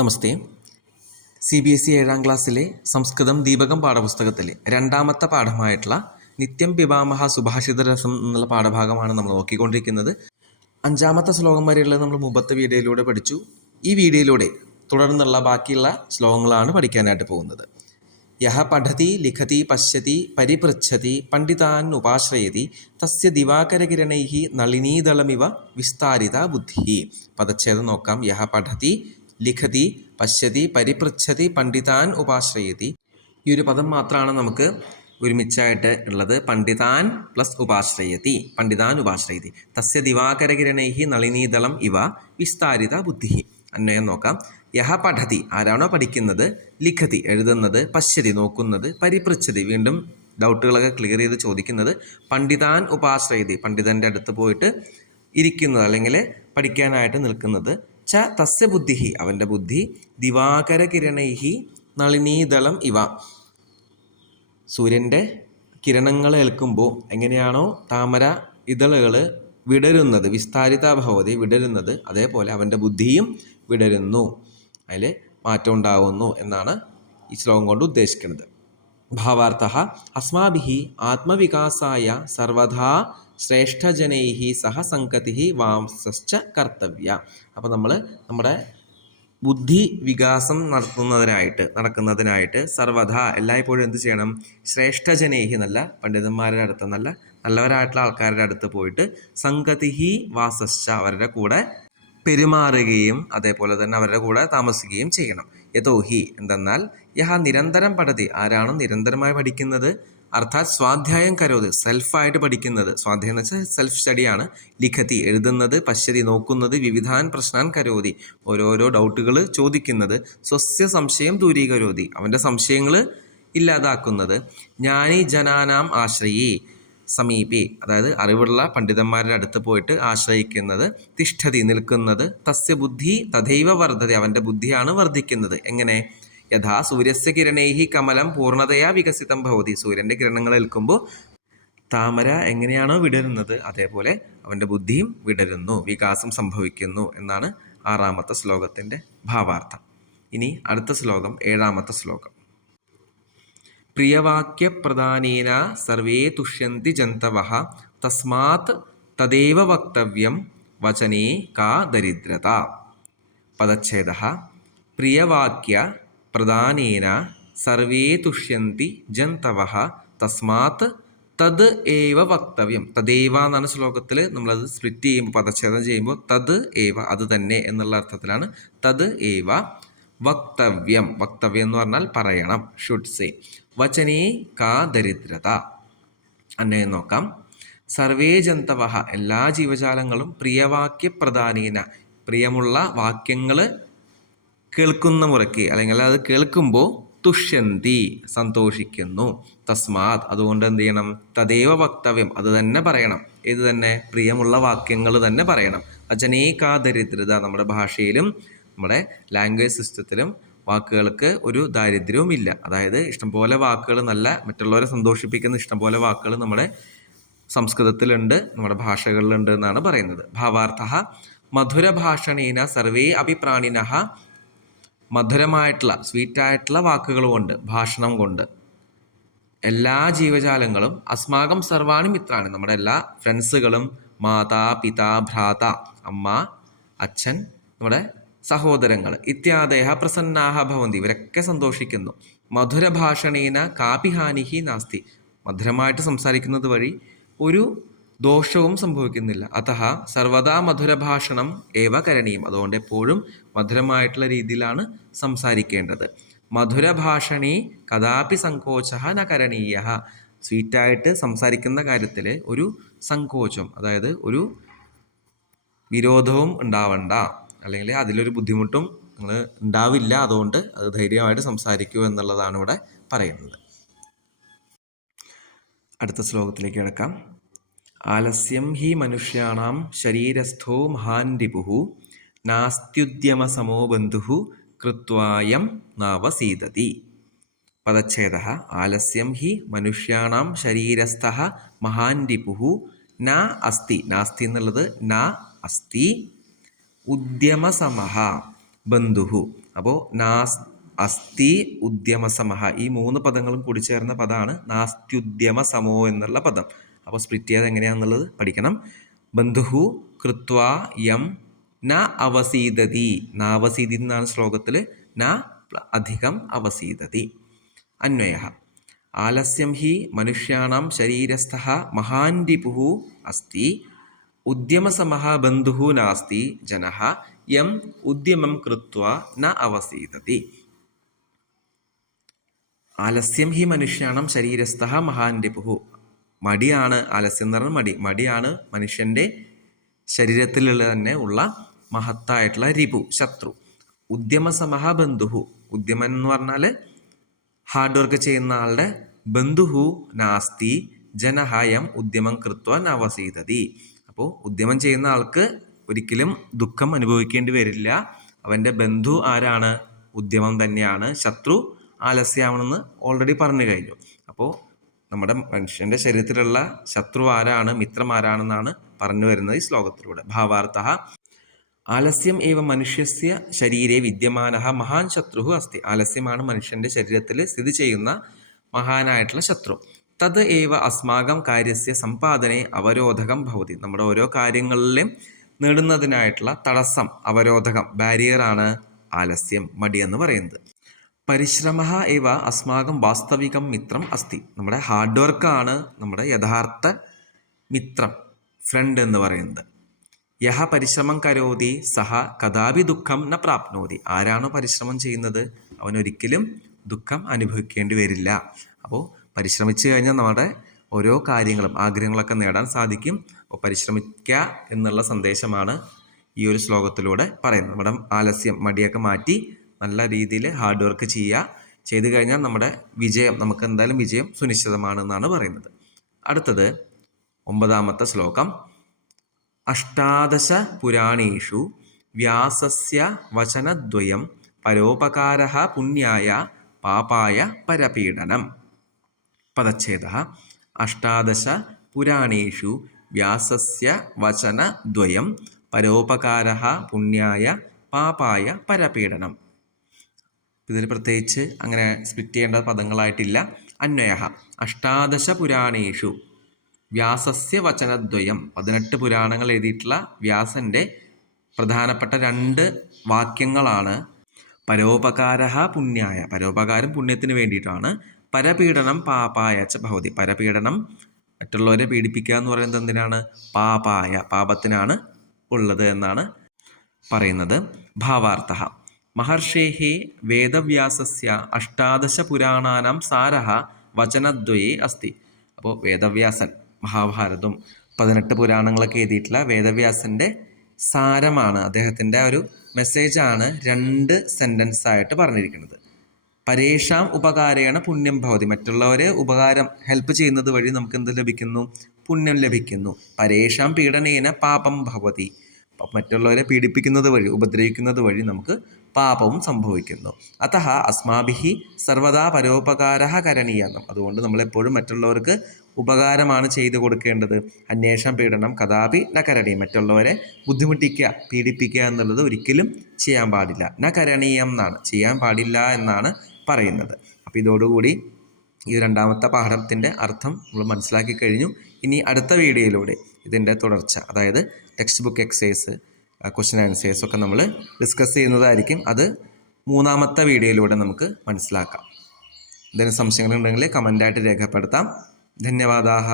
നമസ്തേ. CBSE 7ാം ക്ലാസ്സിലെ സംസ്കൃതം ദീപകം പാഠപുസ്തകത്തിലെ രണ്ടാമത്തെ പാഠമായിട്ടുള്ള നിത്യം പിബാമഹ സുഭാഷിതരസം എന്നുള്ള പാഠഭാഗമാണ് നമ്മൾ നോക്കിക്കൊണ്ടിരിക്കുന്നത്. 5ാമത്തെ ശ്ലോകം വരെയുള്ളത് നമ്മൾ മുമ്പത്തെ വീഡിയോയിലൂടെ പഠിച്ചു. ഈ വീഡിയോയിലൂടെ തുടർന്നുള്ള ബാക്കിയുള്ള ശ്ലോകങ്ങളാണ് പഠിക്കാനായിട്ട് പോകുന്നത്. യഹ പഠതി ലിഖതി പശ്യതി പരിപൃച്ഛതി പണ്ഡിതാൻ ഉപാശ്രയതി തസ്യ ദിവാകരകിരണൈഃ നളിനീദളമിവ വിസ്താരിത ബുദ്ധി. പദച്ഛേദം നോക്കാം. യഹ പഠതി ലിഖതി പശ്യതി പരിപൃച്ഛതി പണ്ഡിതാൻ ഉപാശ്രയതി. ഈ ഒരു പദം മാത്രമാണ് നമുക്ക് ഒരുമിച്ചായിട്ട് ഉള്ളത്. പണ്ഡിതാൻ പ്ലസ് ഉപാശ്രയതി, പണ്ഡിതാൻ ഉപാശ്രയതി. തസ്യ ദിവാകരകിരണൈഃ നളിനീദളം ഇവ വിസ്താരിത ബുദ്ധി. അന്വയം നോക്കാം. യഹ പഠതി ആരാണോ പഠിക്കുന്നത്, ലിഖതി എഴുതുന്നത്, പശ്യതി നോക്കുന്നത്, പരിപൃച്ഛതി വീണ്ടും ഡൗട്ടുകളൊക്കെ ക്ലിയർ ചെയ്ത് ചോദിക്കുന്നത്, പണ്ഡിതാൻ ഉപാശ്രയതി പണ്ഡിതൻ്റെ അടുത്ത് പോയിട്ട് ഇരിക്കുന്നത് അല്ലെങ്കിൽ പഠിക്കാനായിട്ട് നിൽക്കുന്നത്, ച തസ്യ ബുദ്ധി അവൻ്റെ ബുദ്ധി, ദിവാകരകിരണൈഃ നളിനീദളം ഇവ സൂര്യൻ്റെ കിരണങ്ങൾ ഏൽക്കുമ്പോൾ എങ്ങനെയാണോ താമര ഇതളുകൾ വിടരുന്നത്, വിസ്താരിത ഭവതി വിടരുന്നത്, അതേപോലെ അവൻ്റെ ബുദ്ധിയും വിടരുന്നു, അതിൽ മാറ്റം ഉണ്ടാകുന്നു എന്നാണ് ഈ ശ്ലോകം കൊണ്ട് ഉദ്ദേശിക്കുന്നത്. ഭാവാർത്ഥഃ അസ്മാഭിः ആത്മവികാസായ സർവഥാ ശ്രേഷ്ഠജനൈः സഹ സംഗതിഃ വാംസശ്ച കർത്തവ്യ. അപ്പോൾ നമ്മൾ നമ്മുടെ ബുദ്ധി വികാസം നടക്കുന്നതിനായിട്ട് സർവഥാ എല്ലായ്പ്പോഴും എന്ത് ചെയ്യണം? ശ്രേഷ്ഠജനൈഹി നല്ല പണ്ഡിതന്മാരുടെ അടുത്ത്, നല്ലവരായിട്ടുള്ള ആൾക്കാരുടെ അടുത്ത് പോയിട്ട് സംഗതിഃ വാസശ്ച അവരുടെ കൂടെ പെരുമാറുകയും അതേപോലെ തന്നെ അവരുടെ കൂടെ താമസിക്കുകയും ചെയ്യണം. യതോഹി എന്തെന്നാൽ യഹ നിരന്തരം പഠതി ആരാണ് നിരന്തരമായി പഠിക്കുന്നത്, അർത്ഥാത് സ്വാധ്യായം കരോത് സെൽഫായിട്ട് പഠിക്കുന്നത്, സ്വാധ്യായം എന്ന് വെച്ചാൽ സെൽഫ് സ്റ്റഡിയാണ്, ലിഖതി എഴുതുന്നത്, പശ്യതി നോക്കുന്നത്, വിവിധാൻ പ്രശ്നാൻ കരോതി ഓരോരോ ഡൗട്ടുകൾ ചോദിക്കുന്നത്, സ്വസ്യ സംശയം ദൂരീകരോതി അവൻ്റെ സംശയങ്ങൾ ഇല്ലാതാക്കുന്നത്, ജ്ഞാനി ജനാനാം ആശ്രയി സമീപി അതായത് അറിവുള്ള പണ്ഡിതന്മാരുടെ അടുത്ത് പോയിട്ട് ആശ്രയിക്കുന്നത്, തിഷ്ഠതി നിൽക്കുന്നത്, തസ്യ ബുദ്ധി തഥൈവ വർദ്ധതി അവൻ്റെ ബുദ്ധിയാണ് വർദ്ധിക്കുന്നത്. എങ്ങനെ? യഥാ സൂര്യസ്യ കിരണൈഹി കമലം പൂർണ്ണതയാ വികസിതം ഭവതി സൂര്യൻ്റെ കിരണങ്ങൾ ഏൽക്കുമ്പോൾ താമര എങ്ങനെയാണോ വിടരുന്നത് അതേപോലെ അവൻ്റെ ബുദ്ധിയും വിടരുന്നു, വികാസം സംഭവിക്കുന്നു എന്നാണ് 6ാമത്തെ ശ്ലോകത്തിൻ്റെ ഭാവാർത്ഥം. ഇനി അടുത്ത ശ്ലോകം 7ാമത്തെ ശ്ലോകം. പ്രിയവാക്യപ്രധാനേന സർവേ തുഷ്യന്തി ജന്തവഃ തസ്മാത് തദേവ വക്തവ്യം വചനേ കാ ദരിദ്രത. പദച്ഛേദഃ പ്രിയവാക്യ പ്രധാനേന സർവേ തുഷ്യന്തി ജന്തവഃ തസ്മാത് തത് ഏവ വക്തവ്യം. തദേവ എന്നാണ് ശ്ലോകത്തിൽ നമ്മളത് സ്പ്ലിറ്റ് ചെയ്യുമ്പോൾ പദച്ഛേദം ചെയ്യുമ്പോൾ തത് ഏവ അത് തന്നെ എന്നുള്ള അർത്ഥത്തിലാണ്. തത് ഏവ വക്തവ്യം, വക്തവ്യം എന്ന് പറഞ്ഞാൽ പറയണം, ഷുഡ് സേ. വചനേ കാ ദരിദ്രത. അന്വയം നോക്കാം. സർവേ ജന്തവഃ എല്ലാ ജീവജാലങ്ങളും പ്രിയവാക്യപ്രധാനേന പ്രിയമുള്ള വാക്യങ്ങൾ കേൾക്കുന്ന മുറയ്ക്ക് അല്ലെങ്കിൽ അത് കേൾക്കുമ്പോൾ തുഷ്യന്തി സന്തോഷിക്കുന്നു, തസ്മാത് അതുകൊണ്ട് എന്ത് ചെയ്യണം? തദേവ വക്തവ്യം അത് തന്നെ പറയണം. ഏത് തന്നെ? പ്രിയമുള്ള വാക്യങ്ങൾ തന്നെ പറയണം. വചനേ കാ ദരിദ്രത നമ്മുടെ ഭാഷയിലും നമ്മുടെ ലാംഗ്വേജ് സിസ്റ്റത്തിലും വാക്കുകൾക്ക് ഒരു ദാരിദ്ര്യവും ഇല്ല. അതായത് ഇഷ്ടംപോലെ വാക്കുകൾ, നല്ല മറ്റുള്ളവരെ സന്തോഷിപ്പിക്കുന്ന ഇഷ്ടംപോലെ വാക്കുകൾ നമ്മുടെ സംസ്കൃതത്തിലുണ്ട്, നമ്മുടെ ഭാഷകളിലുണ്ട് എന്നാണ് പറയുന്നത്. ഭാവാർത്ഥഃ മധുരഭാഷണേന സർവേ അഭിപ്രാണിനഃ മധുരമായിട്ടുള്ള സ്വീറ്റായിട്ടുള്ള വാക്കുകൾ കൊണ്ട്, ഭാഷണം കൊണ്ട് എല്ലാ ജീവജാലങ്ങളും അസ്മാകം സർവാണി മിത്രാണി നമ്മുടെ എല്ലാ ഫ്രണ്ട്സുകളും, മാതാ പിതാ ഭ്രാത അമ്മ അച്ഛൻ നമ്മുടെ സഹോദരങ്ങൾ ഇത്യാദയ പ്രസന്നാഹ ഭവന്തി ഇവരൊക്കെ സന്തോഷിക്കുന്നു. മധുരഭാഷണേന കാപി ഹാനിഹി നാസ്തി മധുരമായിട്ട് സംസാരിക്കുന്നത് വഴി ഒരു ദോഷവും സംഭവിക്കുന്നില്ല. അതഃ സർവദാ മധുരഭാഷണം ഏവ കരണീയം അതുകൊണ്ട് എപ്പോഴും മധുരമായിട്ടുള്ള രീതിയിലാണ് സംസാരിക്കേണ്ടത്. മധുരഭാഷണേ കഥാപി സങ്കോചഃ ന കരണീയഃ സ്വീറ്റായിട്ട് സംസാരിക്കുന്ന കാര്യത്തിൽ ഒരു സങ്കോചം അതായത് ഒരു വിരോധവും ഉണ്ടാവണ്ട, അല്ലെങ്കിൽ അതിലൊരു ബുദ്ധിമുട്ടും നിങ്ങൾ ഉണ്ടാവില്ല. അതുകൊണ്ട് അത് ധൈര്യമായിട്ട് സംസാരിക്കൂ എന്നുള്ളതാണ് ഇവിടെ പറയുന്നത്. അടുത്ത ശ്ലോകത്തിലേക്ക് കിടക്കാം. ആലസ്യം ഹി മനുഷ്യാണാം ശരീരസ്ഥോ മഹാൻ രിപുഃ നാസ്ത്യുദ്യമസമോ ബന്ധുഃ കൃത്വായം നവസീദതി. പദച്ഛേദഃ ആലസ്യം ഹി മനുഷ്യാണാം ശരീരസ്ഥഃ മഹാൻ രിപുഃ ന അസ്തി നാസ്തി എന്നുള്ളത് ന അസ്തി ഉദ്യമസമഃ ബന്ധുഹു. അപ്പോൾ അസ്തി ഉദ്യമസമഹ, ഈ 3 പദങ്ങളും കൂടി ചേർന്ന പദമാണ് നാസ്ത്യുദ്യമ സമോ എന്നുള്ള പദം. അപ്പോൾ സ്പ്ലിറ്റ് ചെയ്ത് എങ്ങനെയാണെന്നുള്ളത് പഠിക്കണം. ബന്ധുഹു കൃത്വാ യം ന അവസീദതി, നാവസീദി എന്നാണ് ശ്ലോകത്തിൽ, ന അധികം അവസീദതി. അന്വയ ആലസ്യം ഹി മനുഷ്യാണാം ശരീരസ്ഥഃ മഹാൻ രിപുഃ അസ്തി ഉദ്യമസമഃ ബന്ധുഃ നാസ്തി ജനഃ യം ഉദ്യമം കൃത്വാ ന അവസീദതി. ആലസ്യം ഹി മനുഷ്യാണം ശരീരസ്ഥഃ മഹാൻ രിപുഃ. മടിയാണ് ആലസ്യം എന്ന് പറഞ്ഞാൽ മടിയാണ് മനുഷ്യൻ്റെ ശരീരത്തിലുള്ള തന്നെ ഉള്ള മഹത്തായിട്ടുള്ള രിപു, ശത്രു. ഉദ്യമസമഹ ബന്ധുഹു, ഉദ്യമൻ എന്ന് പറഞ്ഞാൽ ഹാർഡ് വർക്ക് ചെയ്യുന്ന ആളുടെ, ബന്ധുഹു നാസ്തി ജനഹായം ഉദ്യമം കൃത്വ നവസീതതി. അപ്പോൾ ഉദ്യമം ചെയ്യുന്ന ആൾക്ക് ഒരിക്കലും ദുഃഖം അനുഭവിക്കേണ്ടി വരില്ല. അവൻ്റെ ബന്ധു ആരാണ്? ഉദ്യമം തന്നെയാണ്. ശത്രു ആലസ്യമാണെന്ന് ഓൾറെഡി പറഞ്ഞു കഴിഞ്ഞു. അപ്പോൾ നമ്മുടെ മനുഷ്യൻ്റെ ശരീരത്തിലുള്ള ശത്രു ആരാണ്, മിത്രം ആരാണെന്നാണ് പറഞ്ഞു വരുന്നത് ഈ ശ്ലോകത്തിലൂടെ. ഭാവാർത്ഥഃ ആലസ്യം ഏവ മനുഷ്യസ്യ ശരീരേ വിദ്യമാനഃ മഹാൻ ശത്രുഃ അസ്തി. ആലസ്യമാണ് മനുഷ്യൻ്റെ ശരീരത്തിൽ സ്ഥിതി ചെയ്യുന്ന മഹാനായിട്ടുള്ള ശത്രു. തത് ഏവ അസ്മാകം കാര്യസ്യ സമ്പാദനെ അവരോധകം ഭവതി. നമ്മുടെ ഓരോ കാര്യങ്ങളിലും നേടുന്നതിനായിട്ടുള്ള തടസ്സം, അവരോധകം, ബാരിയറാണ് ആലസ്യം, മടി എന്ന് പറയുന്നത്. പരിശ്രമഃ ഏവ അസ്മാകം വാസ്തവികം മിത്രം അസ്തി. നമ്മുടെ ഹാർഡ് വർക്കാണ് നമ്മുടെ യഥാർത്ഥ മിത്രം, ഫ്രണ്ട് എന്ന് പറയുന്നത്. യഹ പരിശ്രമം കരോതി സഹ കഥാപി ദുഃഖം ന പ്രാപ്നോതി. ആരാണോ പരിശ്രമം ചെയ്യുന്നത് അവനൊരിക്കലും ദുഃഖം അനുഭവിക്കേണ്ടി വരില്ല. അപ്പോൾ പരിശ്രമിച്ചു കഴിഞ്ഞാൽ നമ്മുടെ ഓരോ കാര്യങ്ങളും, ആഗ്രഹങ്ങളൊക്കെ നേടാൻ സാധിക്കും. അപ്പോൾ പരിശ്രമിക്കുക എന്നുള്ള സന്ദേശമാണ് ഈ ഒരു ശ്ലോകത്തിലൂടെ പറയുന്നത്. നമ്മുടെ ആലസ്യം, മടിയൊക്കെ മാറ്റി നല്ല രീതിയിൽ ഹാർഡ് വർക്ക് ചെയ്തു കഴിഞ്ഞാൽ നമ്മുടെ വിജയം, നമുക്ക് എന്തായാലും വിജയം സുനിശ്ചിതമാണെന്നാണ് പറയുന്നത്. അടുത്തത് 9ാമത്തെ ശ്ലോകം. അഷ്ടാദശ പുരാണേഷു വ്യാസസ്യ വചനദ്വയം പരോപകാരഃ പുണ്യായ പാപായ പരപീഡനം. പദച്ഛേദഃ അഷ്ടാദശ പുരാണേഷു വ്യാസസ്യ വചനദ്വയം പരോപകാരഃ പുണ്യായ പാപായ പരപീഡനം. ഇതിൽ പ്രത്യേകിച്ച് അങ്ങനെ സ്പ്ലിറ്റ് ചെയ്യേണ്ട പദങ്ങളായിട്ടില്ല. അന്വയഃ അഷ്ടാദശ പുരാണേഷു വ്യാസസ്യ വചനദ്വയം. 18 പുരാണങ്ങൾ എഴുതിയിട്ടുള്ള വ്യാസൻ്റെ പ്രധാനപ്പെട്ട 2 വാക്യങ്ങളാണ്. പരോപകാരഃ പുണ്യായ, പരോപകാരം പുണ്യത്തിന് വേണ്ടിയിട്ടാണ്. പരപീഡനം പാപായ ച ഭവതി. പരപീഡനം, മറ്റുള്ളവരെ പീഡിപ്പിക്കുക എന്ന് പറയുന്നത് എന്തിനാണ്? പാപായ, പാപത്തിനാണ് ഉള്ളത് എന്നാണ് പറയുന്നത്. ഭാവാർത്ഥഃ മഹർഷേഃ വേദവ്യാസസ്യ അഷ്ടാദശ പുരാണാനാം സാരഃ വചനദ്വയേ അസ്തി. അപ്പോൾ വേദവ്യാസൻ, മഹാഭാരതം, 18 പുരാണങ്ങളൊക്കെ എഴുതിയിട്ടുള്ള വേദവ്യാസൻ്റെ സാരമാണ്, അദ്ദേഹത്തിൻ്റെ ഒരു മെസ്സേജാണ് 2 സെൻറ്റൻസ് ആയിട്ട് പറഞ്ഞിരിക്കുന്നത്. പരേഷാം ഉപകാരേണ പുണ്യം ഭവതി. മറ്റുള്ളവരെ ഹെൽപ്പ് ചെയ്യുന്നത് വഴി നമുക്ക് എന്ത് ലഭിക്കുന്നു? പുണ്യം ലഭിക്കുന്നു. പരേഷാം പീഡനേന പാപം ഭവതി. മറ്റുള്ളവരെ പീഡിപ്പിക്കുന്നത് വഴി, ഉപദ്രവിക്കുന്നത് വഴി നമുക്ക് പാപവും സംഭവിക്കുന്നു. അതഃ അസ്മാഭിഹി സർവദാ പരോപകാരഃ കരണീയം. അതുകൊണ്ട് നമ്മളെപ്പോഴും മറ്റുള്ളവർക്ക് ഉപകാരമാണ് ചെയ്തു കൊടുക്കേണ്ടത്. അന്വേഷണം പീഡനം കഥാപി ന കരണീയം. മറ്റുള്ളവരെ ബുദ്ധിമുട്ടിക്കുക, പീഡിപ്പിക്കുക എന്നുള്ളത് ഒരിക്കലും ചെയ്യാൻ പാടില്ല. ന കരണീയം എന്നാണ്, ചെയ്യാൻ പാടില്ല എന്നാണ് പറയുന്നത്. അപ്പോൾ ഇതോടുകൂടി ഈ 2ാമത്തെ പാഠത്തിൻ്റെ അർത്ഥം നമ്മൾ മനസ്സിലാക്കി കഴിഞ്ഞു. ഇനി അടുത്ത വീഡിയോയിലൂടെ ഇതിൻ്റെ തുടർച്ച, അതായത് text book exercise, question answers ഒക്കെ നമ്മൾ ഡിസ്കസ് ചെയ്യുന്നതായിരിക്കും. അത് 3ാമത്തെ വീഡിയോയിലൂടെ നമുക്ക് മനസ്സിലാക്കാം. എന്തെങ്കിലും സംശയങ്ങളുണ്ടെങ്കിൽ കമൻ്റായിട്ട് രേഖപ്പെടുത്താം. ധന്യവാദാः.